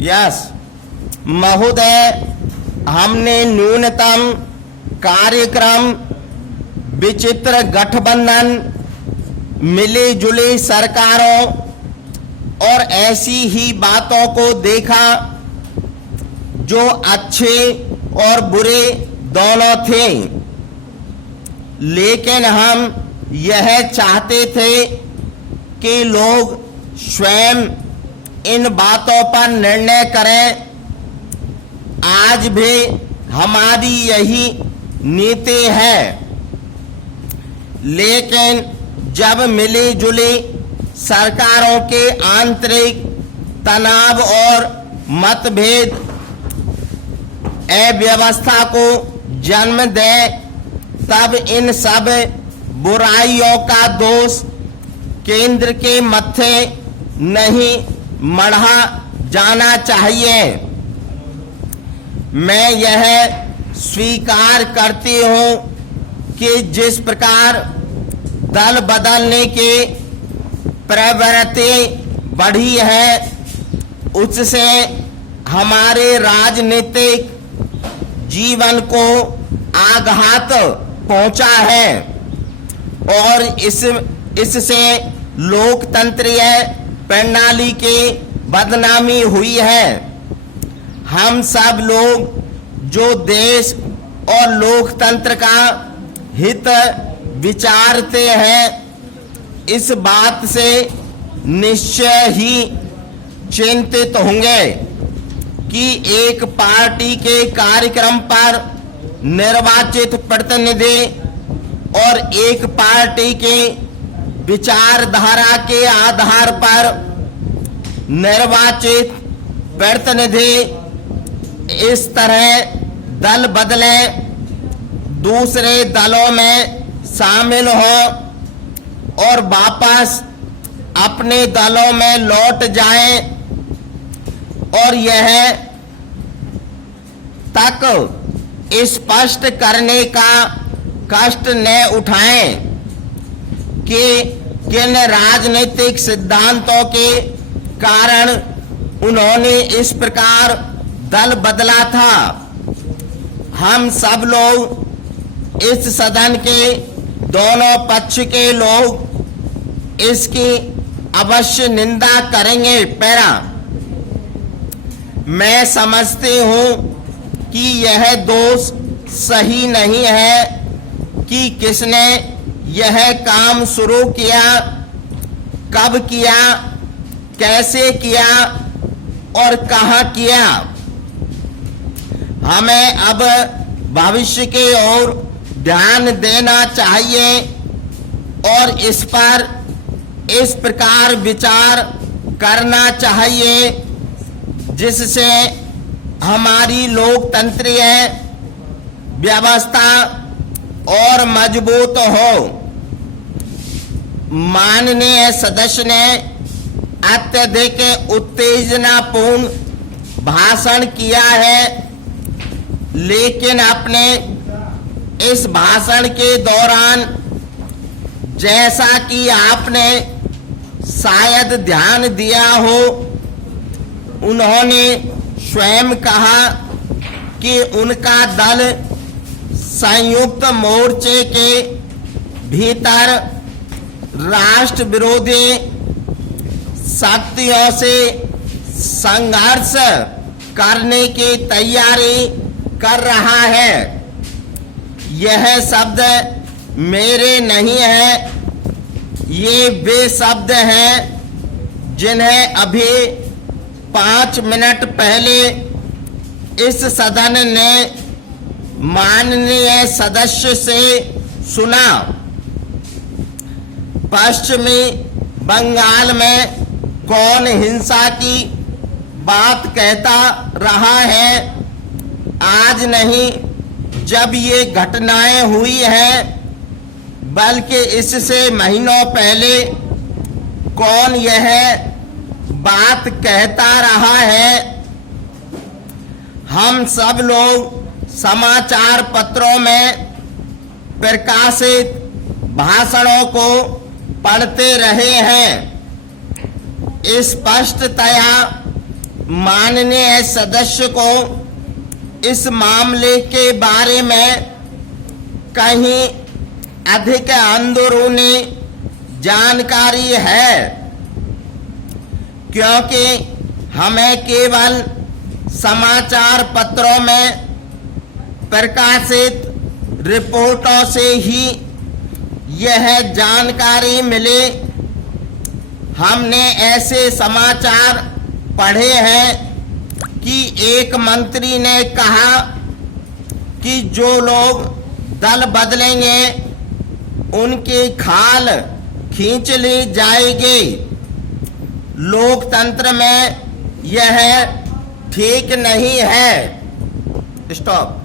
Yes महोदय, हमने न्यूनतम कार्यक्रम, विचित्र गठबंधन, मिली जुली सरकारों और ऐसी ही बातों को देखा जो अच्छे और बुरे दोनों थे, लेकिन हम यह चाहते थे कि लोग स्वयं इन बातों पर निर्णय करें। आज भी हमारी यही नीति है, लेकिन जब मिली जुली सरकारों के आंतरिक तनाव और मतभेद अव्यवस्था को जन्म दे, तब इन सब बुराइयों का दोष केंद्र के मत्थे नहीं मढ़ा जाना चाहिए। मैं यह स्वीकार करती हूं कि जिस प्रकार दल बदलने की प्रवृत्ति बढ़ी है, उससे हमारे राजनीतिक जीवन को आघात पहुंचा है और इससे लोकतंत्रीय प्रणाली की बदनामी हुई है। हम सब लोग जो देश और लोकतंत्र का हित विचारते हैं, इस बात से निश्चय ही चिंतित होंगे कि एक पार्टी के कार्यक्रम पर निर्वाचित प्रतिनिधि और एक पार्टी के विचारधारा के आधार पर निर्वाचित प्रतिनिधि इस तरह दल बदले, दूसरे दलों में शामिल हो और वापस अपने दलों में लौट जाएं और यह तक स्पष्ट करने का कष्ट न उठाएं कि किन राजनीतिक सिद्धांतों के कारण उन्होंने इस प्रकार दल बदला था। हम सब लोग इस सदन के दोनों पक्ष के लोग इसकी अवश्य निंदा करेंगे। पैरा, मैं समझती हूं कि यह दोष सही नहीं है कि किसने यह काम शुरू किया, कब किया, कैसे किया और कहां किया। हमें अब भविष्य की ओर ध्यान देना चाहिए और इस पर इस प्रकार विचार करना चाहिए जिससे हमारी लोकतंत्रीय व्यवस्था और मजबूत हो। माननीय सदस्य ने अत्यधिक उत्तेजनापूर्ण भाषण किया है, लेकिन अपने इस भाषण के दौरान, जैसा कि आपने शायद ध्यान दिया हो, उन्होंने स्वयं कहा कि उनका दल संयुक्त मोर्चे के भीतर राष्ट्र विरोधी शक्तियों से संघर्ष करने की तैयारी कर रहा है। यह शब्द मेरे नहीं है, ये वे शब्द हैं जिन्हें अभी 5 मिनट पहले इस सदन ने माननीय सदस्य से सुना। पश्चिमी बंगाल में कौन हिंसा की बात कहता रहा है? आज नहीं, जब ये घटनाएं हुई हैं, बल्कि इससे महीनों पहले कौन यह बात कहता रहा है? हम सब लोग समाचार पत्रों में प्रकाशित भाषणों को पढ़ते रहे हैं। स्पष्टतया माननीय सदस्य को इस मामले के बारे में कहीं अधिक अंदरूनी जानकारी है, क्योंकि हमें केवल समाचार पत्रों में प्रकाशित रिपोर्टों से ही यह जानकारी मिली। हमने ऐसे समाचार पढ़े हैं कि एक मंत्री ने कहा कि जो लोग दल बदलेंगे उनकी खाल खींच ली जाएगी। लोकतंत्र में यह ठीक नहीं है। स्टॉप।